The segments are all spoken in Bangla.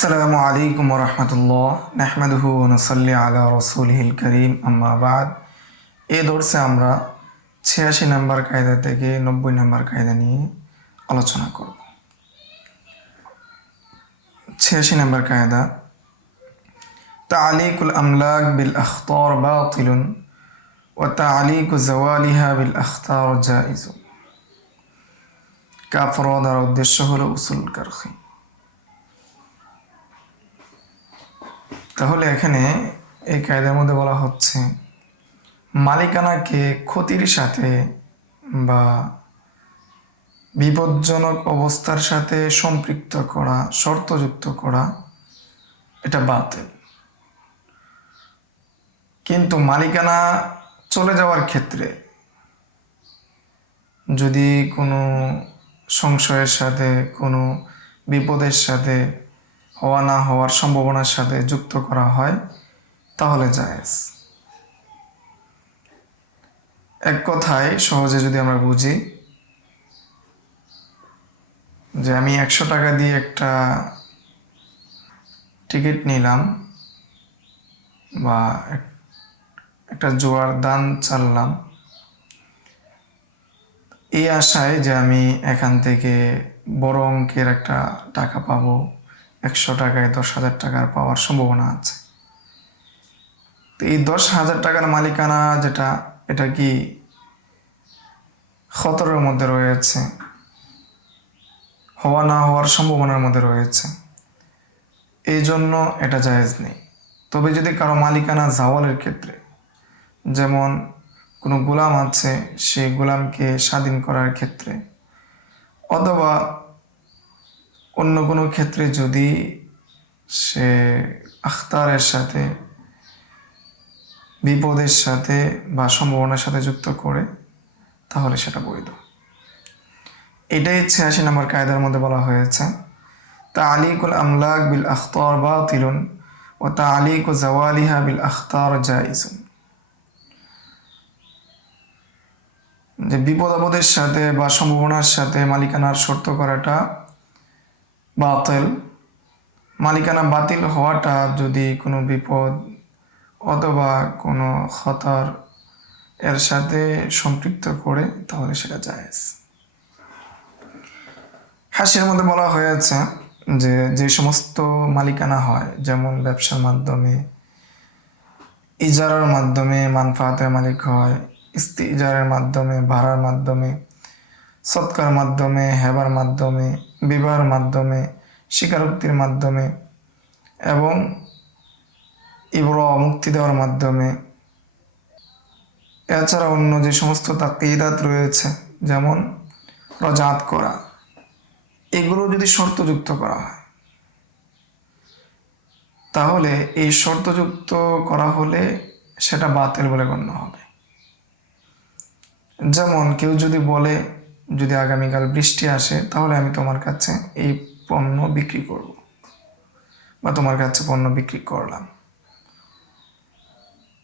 আসসালামু আলাইকুম রহমতুল্লাহ নাহমাদুহু ওয়া নুসাল্লি আলা রাসূলিহিল কারীম আম্মা বাদ। এই দর্সে আমরা 86 নম্বর কায়দা থেকে 90 নম্বর কায়দা নিয়ে আলোচনা করব। 86 নম্বর কায়দা, তা'লিকুল আমলাক বিল আখতার বাতিলুন ওয়া তা'লিকু জাওয়ালিহা বিল আখতার জাইজুন। কাফরা দ্বারা উদ্দেশ্য হলো উসুল কারখি। তাহলে এখানে এই কায়দার মধ্যে বলা হচ্ছে মালিকানাকে ক্ষতির সাথে বা বিপজ্জনক অবস্থার সাথে সম্পৃক্ত করা, শর্তযুক্ত করা, এটা বাতিল। কিন্তু মালিকানা চলে যাওয়ার ক্ষেত্রে যদি কোনো সংশয়ের সাথে, কোনো বিপদের সাথে, হওয়া না হওয়ার সম্ভাবনার সাথে যুক্ত করা হয় তাহলে জায়েজ। এক কথায় সহজে যদি আমরা বুঝি যে আমি 100 টাকা দিয়ে একটা টিকিট নিলাম বা একটা জোয়ার দান চাললাম এই আশায় যে আমি এখান থেকে বড় অঙ্কের একটা টাকা পাবো, 100 টাকায় 10,000 টাকার পাওয়ার সম্ভাবনা আছে। তো এই 10,000 টাকার মালিকানা যেটা, এটা কি খতরের মধ্যে রয়েছে, হওয়া না হওয়ার সম্ভাবনার মধ্যে রয়েছে, এই জন্য এটা জায়েজ নেই। তবে যদি কারো মালিকানা জাওয়ালের ক্ষেত্রে, যেমন কোনো গোলাম আছে, সেই গোলামকে স্বাধীন করার ক্ষেত্রে, অথবা অন্য কোনো ক্ষেত্রে যদি সে আখতারের সাথে, বিপদের সাথে বা সম্ভাবনার সাথে যুক্ত করে, তাহলে সেটা বৈধ। এটাই 86 নম্বর কায়দার মধ্যে বলা হয়েছে তা'লিকুল আমলাক বিল আখতার বাতিলুন ওয়া তা'লিকু জাওয়ালিহা বিল আখতার জাইজুন। যে বিপদ আপদের সাথে বা সম্ভাবনার সাথে মালিকানার শর্ত করাটা বাতিল। মালিকানা বাতিল হওয়াটা যদি কোনো বিপদ অথবা কোনো খতর এর সাথে সম্পৃক্ত করে তাহলে সেটা জায়েজ। হাসির মধ্যে বলা হয়েছে যে যে সমস্ত মালিকানা হয়, যেমন ব্যবসার মাধ্যমে, ইজারার মাধ্যমে মানফাতের মালিক হয়, ইস্তিজারের মাধ্যমে, ভাড়ার মাধ্যমে, সৎকার মাধ্যমে, হেবার মাধ্যমে, বিবাহের মাধ্যমে, স্বীকারোক্তির মাধ্যমে এবং ইবরা মুক্তি দেওয়ার মাধ্যমে, এছাড়া অন্য যে সমস্ত তাকিদাত রয়েছে যেমন রজাত করা, এগুলো যদি শর্তযুক্ত করা হয় তাহলে এই শর্তযুক্ত করা হলে সেটা বাতিল বলে গণ্য হবে। যেমন কেউ যদি বলে যদি আগামীকাল বৃষ্টি আসে তাহলে আমি তোমার কাছে এই পণ্য বিক্রি করব বা তোমার কাছে পণ্য বিক্রি করলাম,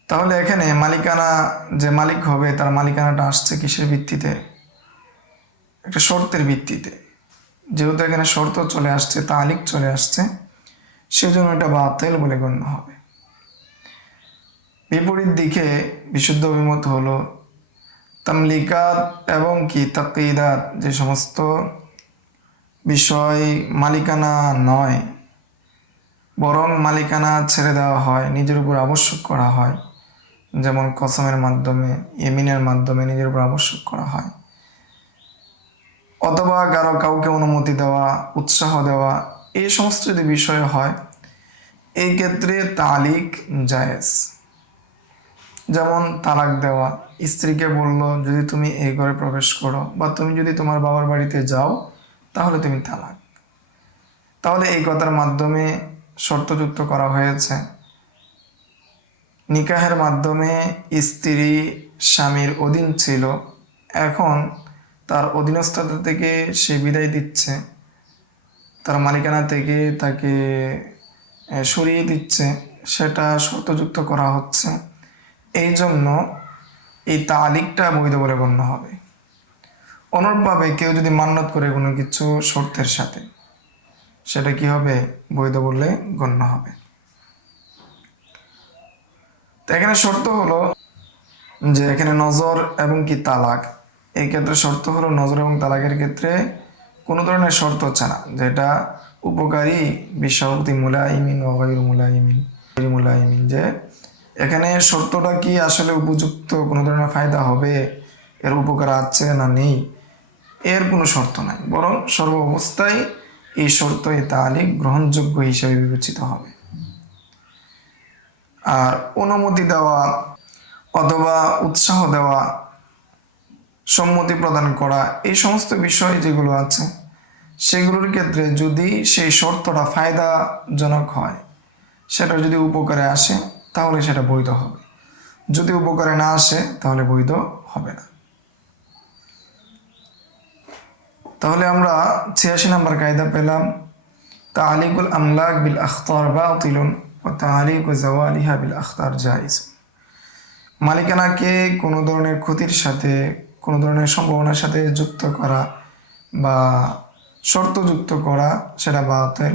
তাহলে এখানে মালিকানা, যে মালিক হবে তার মালিকানাটা আসছে কিসের ভিত্তিতে? একটা শর্তের ভিত্তিতে। যেহেতু এখানে শর্ত চলে আসছে, তালিক চলে আসছে, সেজন্য এটা বাতিল বলে গণ্য হবে। বিপরীত দিকে বিশুদ্ধ অভিমত হলো তামলিকাত এবং কি তাকিদাত, যে সমস্ত বিষয় মালিকানা নয় বরং মালিকানা ছেড়ে দেওয়া হয়, নিজের উপর আবশ্যক করা হয়, যেমন কসমের মাধ্যমে, ইমিনের মাধ্যমে নিজের উপর আবশ্যক করা হয়, অথবা কাউকে অনুমতি দেওয়া, উৎসাহ দেওয়া, এই সমস্ত যদি বিষয় হয় এই ক্ষেত্রে তালিক জায়েজ। যেমন তালাক দেওয়া, স্ত্রীকে বলল যদি তুমি এই ঘরে প্রবেশ করো বা তুমি যদি তোমার বাবার বাড়িতে যাও তাহলে তুমি তালাক। তাহলে এই কথার মাধ্যমে শর্তযুক্ত করা হয়েছে নিকাহের মাধ্যমে স্ত্রী স্বামীর অধীন ছিল, এখন তার অধীনস্থতা থেকে সে বিদায় দিচ্ছে, তার মালিকানা থেকে তাকে সরিয়ে দিচ্ছে, সেটা শর্তযুক্ত করা হচ্ছে। এই জন্য এই তালিকটা বৈধ বলে গণ্য হবে। অনুরূপভাবে কেউ যদি মান্যত করে কোনো কিছু শর্তের সাথে, সেটা কি হবে? বৈধ বললে গণ্য হবে। তো এখানে শর্ত হলো যে এখানে নজর এবং কি তালাক, এই ক্ষেত্রে শর্ত হলো নজর এবং তালাকের ক্ষেত্রে কোনো ধরনের শর্ত হচ্ছে না, যেটা উপকারী বিশ্বপতি মুলাইমিন অগাইর মুলাইমিন, যে এখানে শর্তটা কি আসলে উপযুক্ত, কোনো ধরনের ফায়দা হবে, এর উপকার আছে না নেই, এর কোনো শর্ত নাই, বরং সর্ব অবস্থায় এই শর্ত এই তালিক গ্রহণযোগ্য হিসেবে বিবেচিত হবে। আর অনুমতি দেওয়া অথবা উৎসাহ দেওয়া, সম্মতি প্রদান করা, এই সমস্ত বিষয় যেগুলো আছে সেগুলোর ক্ষেত্রে যদি সেই শর্তটা ফায়দাজনক হয়, সেটা যদি উপকারে আসে তাহলে সেটা বৈধ হবে, যদি উপকারে না আসে তাহলে বৈধ হবে না। তাহলে আমরা 86 নম্বর কায়দা পেলাম, তালিকুল আমলাক বিল আখতার বাতিলুন ওয়া তালিকু জাওয়ালিহা বিল আখতার জায়েজ। মালিকানাকে কোনো ধরনের ক্ষতির সাথে, কোনো ধরনের সম্ভাবনার সাথে যুক্ত করা বা শর্ত যুক্ত করা সেটা বাতিল,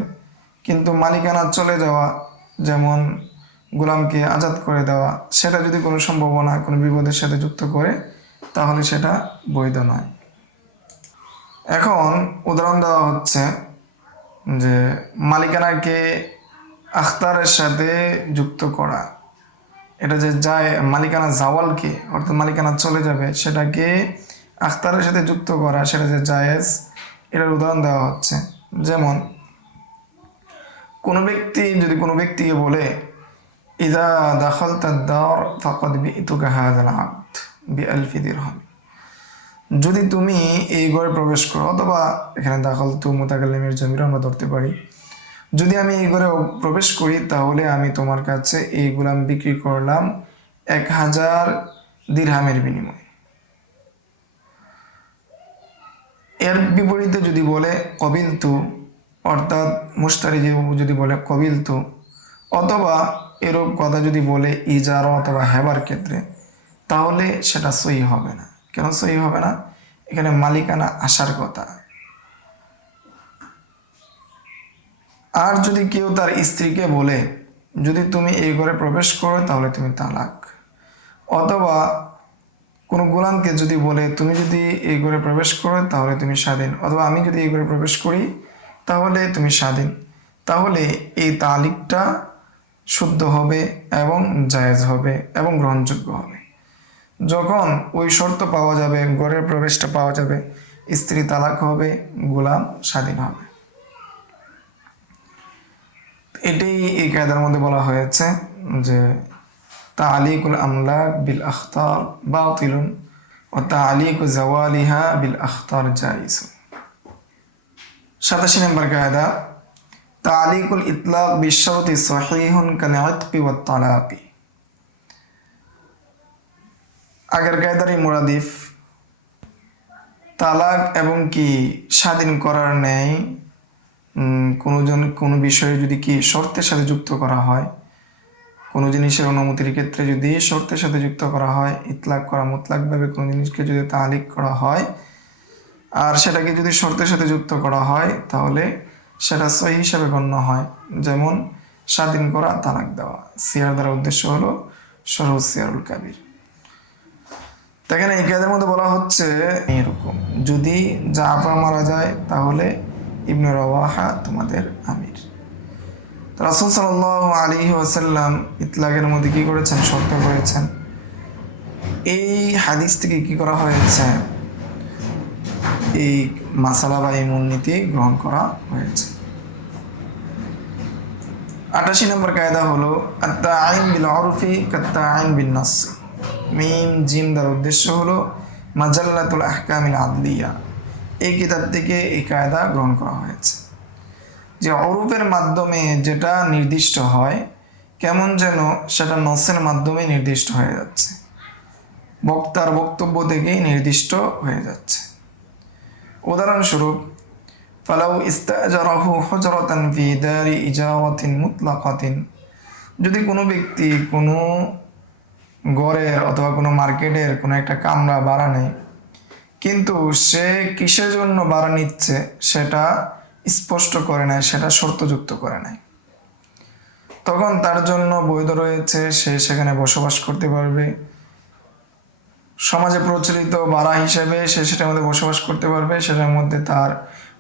কিন্তু মালিকানা চলে যাওয়া, যেমন গোলামকে আজাদ করে দেওয়া, সেটা যদি কোনো সম্ভাবনা, কোনো বিপদের সাথে যুক্ত করে তাহলে সেটা বৈধ নয়। এখন উদাহরণ দেওয়া হচ্ছে যে মালিকানাকে আখতারের সাথে যুক্ত করা, এটা যে যায় মালিকানা জাওয়ালকে, অর্থাৎ মালিকানা চলে যাবে, সেটাকে আখতারের সাথে যুক্ত করা, সেটা যে জায়েজ, এটার উদাহরণ দেওয়া হচ্ছে। যেমন কোনো ব্যক্তি যদি কোনো ব্যক্তিকে বলে, ইদা দাখালতা দার ফাকাদ বিতুকা হাযাল আবদ বিআলফি দিরহাম, যদি তুমি এই ঘরে প্রবেশ করো, অথবা এখানে দাখালতু মুতাকাল্লিমের জমির আমরা ধরতে পারি, যদি আমি এই ঘরে প্রবেশ করি তাহলে আমি তোমার কাছে এই গোলাম বিক্রি করলাম 1000 দিরহামের বিনিময়ে। এর বিপরীতে যদি বলে কবিলতু, অর্থাৎ মুশতারি যদি বলে কবিলতু, অথবা এরূপ কথা যদি বলে ইজারা অথবা হেবার ক্ষেত্রে, তাহলে সেটা সহি হবে না। কেন সহি হবে না? এখানে মালিকানা আসার কথা। আর যদি কেউ তার স্ত্রীকে বলে, যদি তুমি এই ঘরে প্রবেশ করো তাহলে তুমি তালাক, অথবা কোনো গোলামকে যদি বলে, তুমি যদি এই ঘরে প্রবেশ করো তাহলে তুমি স্বাধীন, অথবা আমি যদি এই ঘরে প্রবেশ করি তাহলে তুমি স্বাধীন, তাহলে এই তালিকটা শুদ্ধ হবে এবং জায়েজ হবে এবং গ্রহণযোগ্য হবে। যখন ওই শর্ত পাওয়া যাবে, ঘরের প্রবেশটা পাওয়া যাবে, স্ত্রী তালাক হবে, গোলাম স্বাধীন হবে। এটাই এই কায়দার মধ্যে বলা হয়েছে যে তালিকুল আমলাক বিল আখতার বাতিলুন ওয়া তালিকু জাওয়ালিহা বিল আখতার জায়েজ। 87 নম্বর কায়দা, তালিকুল ইতলাক বিশরতি সহিহুন কাল ইতকি ওয়াত তালাকি। আগের কায়দারই মুরাদিফ, তালাক এবং কি স্বাধীন করার ন্যায় কোনো বিষয়ে যদি কি শর্তের সাথে যুক্ত করা হয়, কোনো জিনিসের অনুমতির ক্ষেত্রে যদি শর্তের সাথে যুক্ত করা হয়, ইতলাক করা, মুতলাকভাবে কোনো জিনিসকে যদি তালিক করা হয় আর সেটাকে যদি শর্তের সাথে যুক্ত করা হয় তাহলে সেটা সহি হিসাবে গণ্য হয়। যেমন স্বাধীন করা, তালাক দেওয়া। সিয়ার দ্বারা উদ্দেশ্য হলো সরহ সিয়ারুল কাবির। এখানে এই কায়দার মধ্যে বলা হচ্ছে এরকম, যদি জাফর মারা যায় তাহলে ইবনে রওয়াহা তোমাদের আমির। রাসূল সাল্লাল্লাহু আলাইহি ওয়াসাল্লাম ইতলাকের মধ্যে কি করেছেন? শর্ত করেছেন। এই হাদিস থেকে কি করা হয়েছে? এই মাসালা বা এই মূলনীতি গ্রহণ করা হয়েছে। 88 নম্বর কায়দা হলো আত-তাআইন বিল উরফি কাত-তাআইন বিন নাস। মিম জিম দ্বারা উদ্দেশ্য হলো মাজাল্লাতুল আহকামিল আদলিয়া। এই কিতাব থেকে এই কায়দা গ্রহণ করা হয়েছে যে উরুফের মাধ্যমে যেটা নির্দিষ্ট হয়, কেমন যেন সেটা নসের মাধ্যমে নির্দিষ্ট হয়ে যাচ্ছে, বক্তার বক্তব্য থেকেই নির্দিষ্ট হয়ে যাচ্ছে। উদাহরণস্বরূপ, ফালাউ ইস্তাজারাহু হুজরাতান ফি দারি ইজারাতিন মুতলাকাতিন, যদি কোনো ব্যক্তি কোনো ঘরের অথবা কোনো মার্কেটের কোনো একটা কামরা ভাড়া নেয়, কিন্তু সে কিসের জন্য ভাড়া নিচ্ছে সেটা স্পষ্ট করে নেয়, সেটা শর্তযুক্ত করে নেয়, তখন তার জন্য বৈধ রয়েছে, সে সেখানে বসবাস করতে পারবে। সমাজে প্রচলিত বাড়া হিসেবে সে সেটার মধ্যে বসবাস করতে পারবে, সেটার মধ্যে তার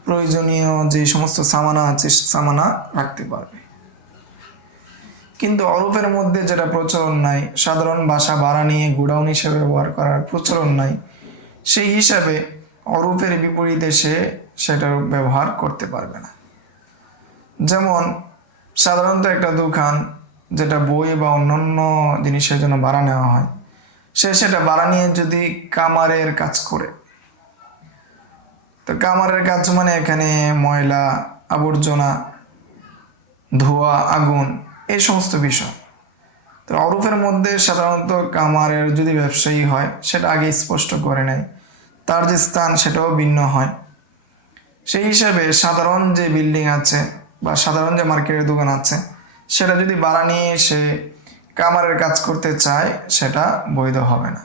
প্রয়োজনীয় যে সমস্ত সামানা আছে সামানা রাখতে পারবে। কিন্তু অরূপের মধ্যে যেটা প্রচলন নাই, সাধারণ বাসা ভাড়া নিয়ে গোডাউন হিসেবে ব্যবহার করার প্রচলন নাই, সেই হিসাবে অরূপের বিপরীতে সে সেটার ব্যবহার করতে পারবে না। যেমন সাধারণত একটা দোকান যেটা বই বা অন্যান্য জিনিসের জন্য ভাড়া নেওয়া হয়, সে সেটা ভাড়া নিয়ে যদি কামারের কাজ করে, তো কামারের কাজ মানে এখানে ময়লা আবর্জনা, ধোঁয়া, আগুন, এই সমস্ত বিষয়। তো অরূপের মধ্যে সাধারণত কামারের যদি ব্যবসায়ী হয়, সেটা আগে স্পষ্ট করে নেয়, তার যে স্থান সেটাও ভিন্ন হয়। সেই হিসাবে সাধারণ যে বিল্ডিং আছে বা সাধারণ যে মার্কেটের দোকান আছে, সেটা যদি ভাড়া নিয়ে সে কামারের কাজ করতে চায়, সেটা বৈধ হবে না।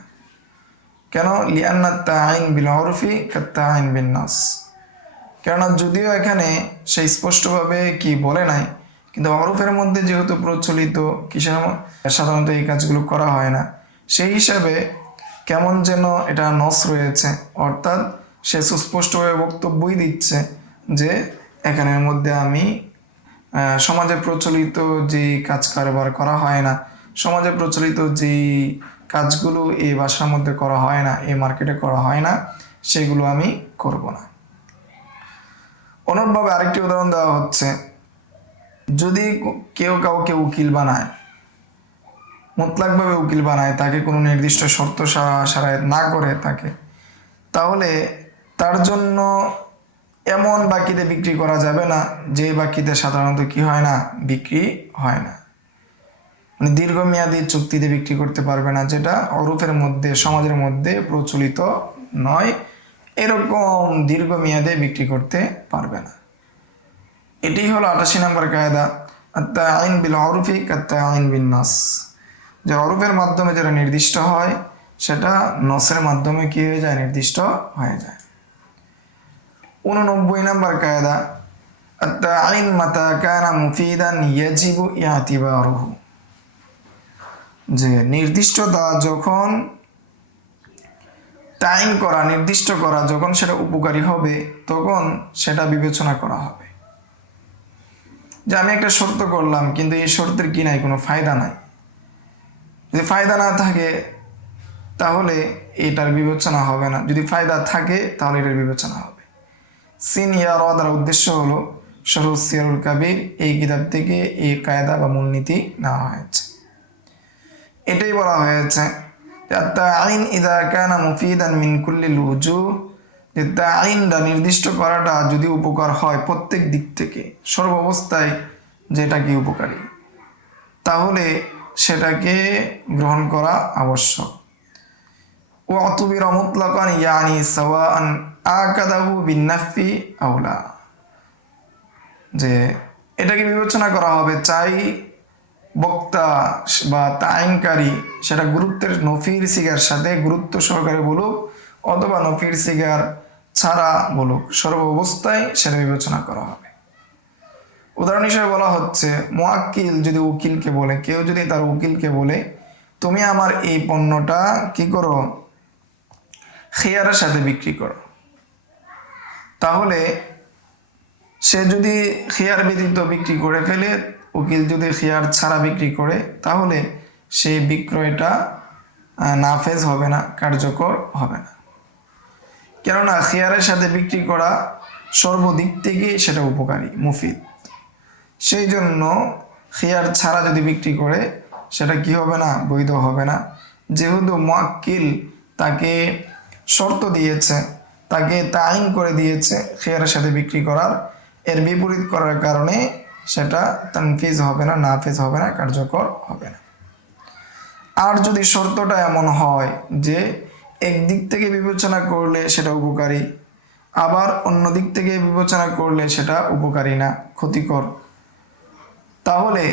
কেন? লিআন্না তাআইন বিল উরফি কাত্তাআইন বিন নাস। কেননা যদিও এখানে সে স্পষ্টভাবে কি বলে নাই, কিন্তু অরূপের মধ্যে যেহেতু প্রচলিত কিসের সাধারণত এই কাজগুলো করা হয় না, সেই হিসাবে কেমন যেন এটা নস রয়েছে, অর্থাৎ সে সুস্পষ্টভাবে বক্তব্যই দিচ্ছে যে এখানের মধ্যে আমি সমাজে প্রচলিত যে কাজ কারবার করা হয় না, সমাজে প্রচলিত যেই কাজগুলো এই বাসার মধ্যে করা হয় না, এই মার্কেটে করা হয় না, সেগুলো আমি করব না। অনুরূপভাবে আরেকটি উদাহরণ দেওয়া হচ্ছে, যদি কেউ কাউকে উকিল বানায়, মুতলাকভাবে উকিল বানায়, তাকে কোনো নির্দিষ্ট শর্ত সারায়ত না করে তাকে, তাহলে তার জন্য এমন বাকিতে বিক্রি করা যাবে না যে বাকিতে সাধারণত কি হয় না, বিক্রি হয় না। মানে দীর্ঘমেয়াদী চুক্তিতে বিক্রি করতে পারবে না, যেটা অরূপের মধ্যে সমাজের মধ্যে প্রচলিত নয়, এরকম দীর্ঘমেয়াদে বিক্রি করতে পারবে না। এটি হলো 88 নম্বর কায়দা, আত-তাআইন বিল উরফি কাত-তাআইন বিন নাস। যে অরূপের মাধ্যমে যেটা নির্দিষ্ট হয়, সেটা নসের মাধ্যমে কি হয়ে যায়, নির্দিষ্ট হয়ে যায়। 89 নম্বর কায়দা, আত-তাআইন মাতা কানা মুফিদান ইয়াজিবু ইআতিবারুহু। যে নির্দিষ্টতা যখন তাইন করা, নির্দিষ্ট করা যখন সেটা উপকারী হবে, তখন সেটা বিবেচনা করা হবে। যে আমি একটা শর্ত করলাম, কিন্তু এই শর্তের কি নাই, কোনো ফায়দা নাই। যদি ফায়দা না থাকে তাহলে এটার বিবেচনা হবে না, যদি ফায়দা থাকে তাহলে এটার বিবেচনা হবে। সিন ইয়া র দ্বারা উদ্দেশ্য হলো শরহ সিয়ারুল কাবির, এই কিতাব থেকে এই কায়দা বা মূলনীতি নেওয়া হয়েছে। এটাই বলা হয়েছে তাআইন ইযা কানা মুফিদান মিন কুল্লিল উজুহ, যে তাআইনটা নির্দিষ্ট করাটা যদি উপকার হয় প্রত্যেক দিক থেকে, সর্বাবস্থায় যেটা কি উপকারী, তাহলে সেটাকে গ্রহণ করা আবশ্যক। ওয়াতুবিরা মুতলাকান ইয়ানি সাওয়াআন আকাদাহু বিন-নাফি আওলা, যে এটাকে বিবেচনা করা হবে, চাই বক্তা বা তাইনকারী সেটা গুরুত্বের নফির সিগার সাথে গুরুত্ব সহকারে বলুক, অথবা নফির সিগার ছাড়া বলুক, সর্ব অবস্থায় সেটা বিবেচনা করা হবে। উদাহরণ হিসেবে বলা হচ্ছে, মুআক্কিল যদি উকিলকে বলে, কেউ যদি তার উকিলকে বলে, তুমি আমার এই পণ্যটা কি করো, খিয়ারের সাথে বিক্রি করো, তাহলে সে যদি খিয়ার ব্যতীত বিক্রি করে ফেলে, উকিল যদি খিয়ার ছাড়া বিক্রি করে, তাহলে সেই বিক্রয়টা নাফেজ হবে না, কার্যকর হবে না। কেননা খিয়ারের সাথে বিক্রি করা সর্বদিক থেকে সেটা উপকারী, মুফিদ। সেই জন্য খিয়ার ছাড়া যদি বিক্রি করে, সেটা কি হবে না, বৈধ হবে না। যেহেতু মুআক্কিল তাকে শর্ত দিয়েছে, তাকে তাইন করে দিয়েছে খিয়ারের সাথে বিক্রি করার, এর বিপরীত করার কারণে সেটা তানফিজ হবে না, নাফিজ হবে না, কার্যকর হবে না। আর যদি শর্তটা এমন হয় যে একদিক থেকে বিবেচনা করলে সেটা উপকারী, আবার অন্য দিক থেকে বিবেচনা করলে সেটা উপকারী না, ক্ষতিকর, তাহলে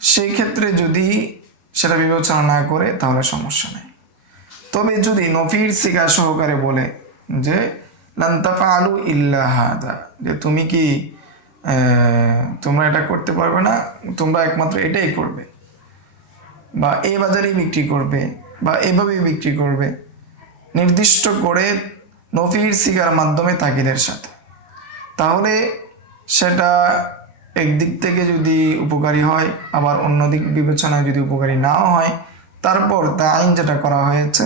সেই ক্ষেত্রে যদি সেটা বিবেচনা না করে তাহলে সমস্যা নেই। তবে যদি নফির সিগা সহকারে বলে যে লান তাফআলু ইল্লা হাদা, যে তুমি কি তোমরা এটা করতে পারবে না, তোমরা একমাত্র এটাই করবে, বা এই বাজারেই বিক্রি করবে, বা এভাবেই বিক্রি করবে, নির্দিষ্ট করে নফির সিগার মাধ্যমে তাকিদের সাথে। তাহলে সেটা একদিক থেকে যদি উপকারী হয়, আবার অন্য দিক বিবেচনায় যদি উপকারী নাও হয়, তারপর তা আইন যেটা করা হয়েছে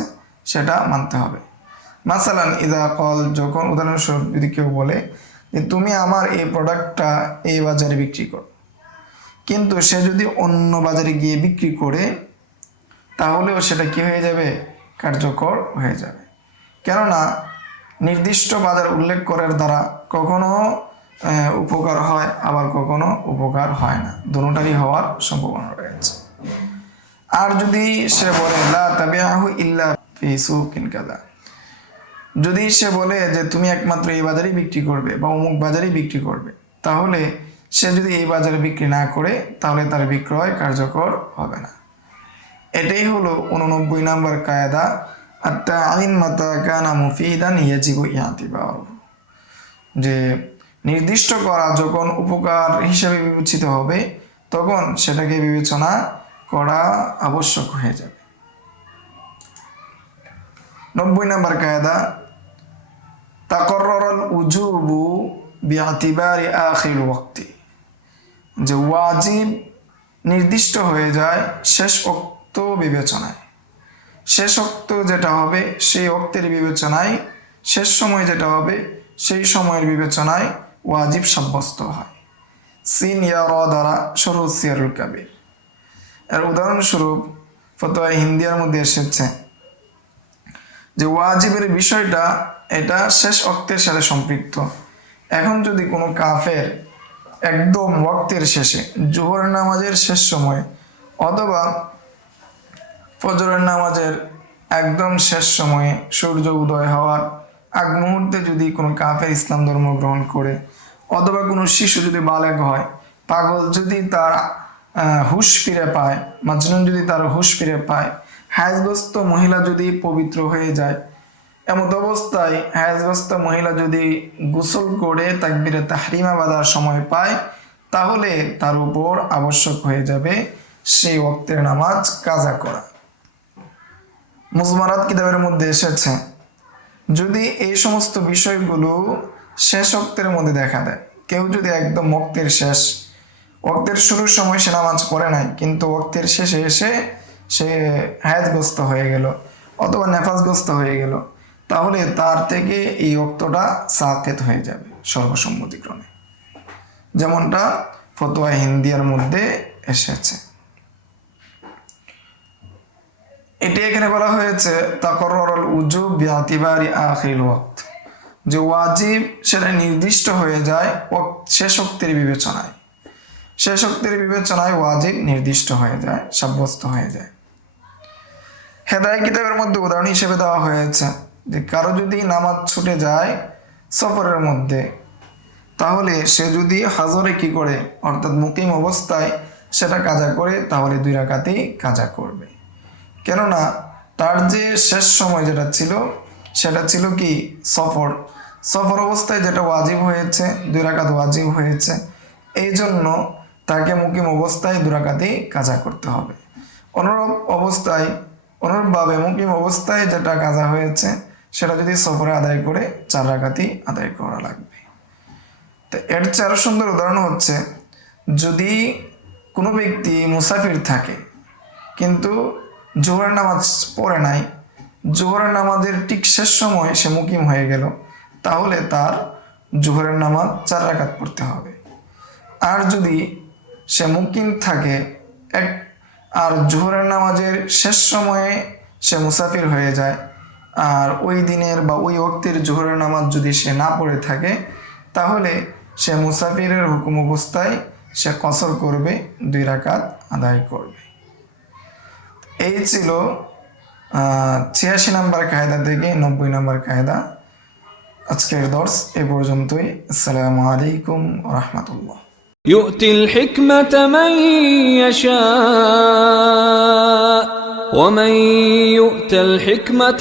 সেটা মানতে হবে। মাসালান ইদা কল, যখন উদাহরণস্বরূপ যদি কেউ বলে যে তুমি আমার এই প্রোডাক্টটা এই বাজারে বিক্রি করো, কিন্তু সে যদি অন্য বাজারে গিয়ে বিক্রি করে, তাহলেও সেটা কি হয়ে যাবে? কার্যকর হয়ে যাবে। কেননা নির্দিষ্ট বাজার উল্লেখ করার দ্বারা কখনো উপকার হয়, আবার কখনো উপকার হয় না, দুটোটারই হওয়ার সম্ভাবনা রয়েছে। আর যদি সে বলে লা তাবিআহু ইল্লা ফি সুকিন কাযা, যদি সে বলে যে তুমি একমাত্র এই বাজারেই বিক্রি করবে বা অমুক বাজারেই বিক্রি করবে, তাহলে সে যদি এই বাজারে বিক্রি না করে, তাহলে তার বিক্রয় কার্যকর হবে না। এটাই হলো 89 নম্বর কায়দা, আত-তা'ইন মাতা কানা মুফিদান ইয়াজিবু ইআতিবারুহু, যে নির্দিষ্ট করা যখন উপকার হিসেবে বিবেচিত হবে, তখন সেটাকে বিবেচনা করা আবশ্যক হয়ে যাবে। 90 নম্বর কায়দা, তাকাররারাল উজুবু বিআতিবারি আখির ওয়াক্তি, যে ওয়াজিব নির্দিষ্ট হয়ে যায় শেষ ওক্ত বিবেচনায়। শেষ ওক্ত যেটা হবে সেই ওক্তের বিবেচনায়, শেষ সময় যেটা হবে সেই সময়ের বিবেচনায় ওয়াজিব সাব্যস্ত হয়। সিন ইয়া র দ্বারা শরহু সিয়ারুল কাবির। এর উদাহরণস্বরূপ ফতোয়া হিন্দিয়ার মধ্যে এসেছে যে ওয়াজিবের বিষয়টা এটা শেষ ওক্তের সাথে সম্পৃক্ত। এখন যদি কোনো কাফের একদম ওয়াক্তের শেষে, জোহরের নামাজের শেষ সময়ে অথবা ফজরের নামাজের একদম শেষ সময়ে, সূর্য উদয় হওয়ার আগ মুহূর্তে যদি কোনো কাফের ইসলাম ধর্ম গ্রহণ করে, অথবা কোনো শিশু যদি বালেগ হয়, পাগল যদি তার হুঁশ ফিরে পায়, মাজনুন যদি তার হুঁশ ফিরে পায়, হায়েজগ্রস্ত মহিলা যদি পবিত্র হয়ে যায়, এমত অবস্থায় হায়েজগ্রস্ত মহিলা যদি গোসল করে তাকবীরে তাহরিমা বাঁধার সময় পায়, তাহলে তার উপর আবশ্যক হয়ে যাবে সেই ওয়াক্তের নামাজ কাজা করা। মুজমারাত কিতাবের মধ্যে এসেছে যদি এই সমস্ত বিষয়গুলো শেষ ওক্তের মধ্যে দেখা দেয়, কেউ যদি একদম ওক্তের শেষ, ওক্তের শুরুর সময় সে নামাজ পড়ে নাই, কিন্তু ওক্তের শেষে এসে সে হায়াতগ্রস্ত হয়ে গেল অথবা নেফাজগ্রস্ত হয়ে গেল, তাহলে তার থেকে এই ওক্তটা সাকেত হয়ে যাবে সর্বসম্মতিক্রমে, যেমনটা ফতোয়া হিন্দিয়ার মধ্যে এসেছে। এটি এখানে বলা হয়েছে তাকাররারাল উজুব বিআতিবারি আখির ওয়াক্ত, যে ওয়াজিব সেটা নির্দিষ্ট হয়ে যায় শেষ ওক্তের বিবেচনায়। শেষ ওক্তের বিবেচনায় ওয়াজিব নির্দিষ্ট হয়ে যায়, সাব্যস্ত হয়ে যায়। হেদায়েত কিতাবের মধ্যে উদাহরণ হিসেবে দেওয়া হয়েছে যে কারো যদি নামাজ ছুটে যায় সফরের মধ্যে, তাহলে সে যদি হাজরে কি করে, অর্থাৎ মুকিম অবস্থায় সেটা কাজা করে, তাহলে 2 রাকাতই কাজা করবে। কেননা তার যে শেষ সময় যেটা ছিল সেটা ছিল কি সফর অবস্থায় যেটা ওয়াজিব হয়েছে, 2 রাকাত ওয়াজিব হয়েছে, এই জন্য তাকে মুকিম অবস্থায় 2 রাকাতই কাজা করতে হবে। অনুরূপভাবে মুকিম অবস্থায় যেটা কাজা হয়েছে সেটা যদি সফরে আদায় করে 4 রাকাতই আদায় করা লাগবে। তো এর চেয়ে আরো সুন্দর উদাহরণ হচ্ছে, যদি কোনো ব্যক্তি মুসাফির থাকে কিন্তু জোহরের নামাজ পড়ে নাই, জোহরের নামাজের ঠিক শেষ সময় সে মুকিম হয়ে গেল, তাহলে তার জোহরের নামাজ 4 রাকাত পড়তে হবে। আর যদি সে মুকিম থাকে আর জোহরের নামাজের শেষ সময়ে সে মুসাফির হয়ে যায়, আর ওই দিনের বা ওই ওক্তের জোহরের নামাজ যদি সে না পড়ে থাকে, তাহলে সে মুসাফিরের হুকুম অবস্থায় সে কসর করবে, 2 রাকাত আদায় করবে। এই ছিল 86 নম্বর কায়দা থেকে 90 নম্বর কায়দা। আজকের দর্স এ পর্যন্তই। আসসালামু আলাইকুম ওয়া রাহমাতুল্লাহ। يؤتي الحكمة من يشاء ومن يؤت الحكمة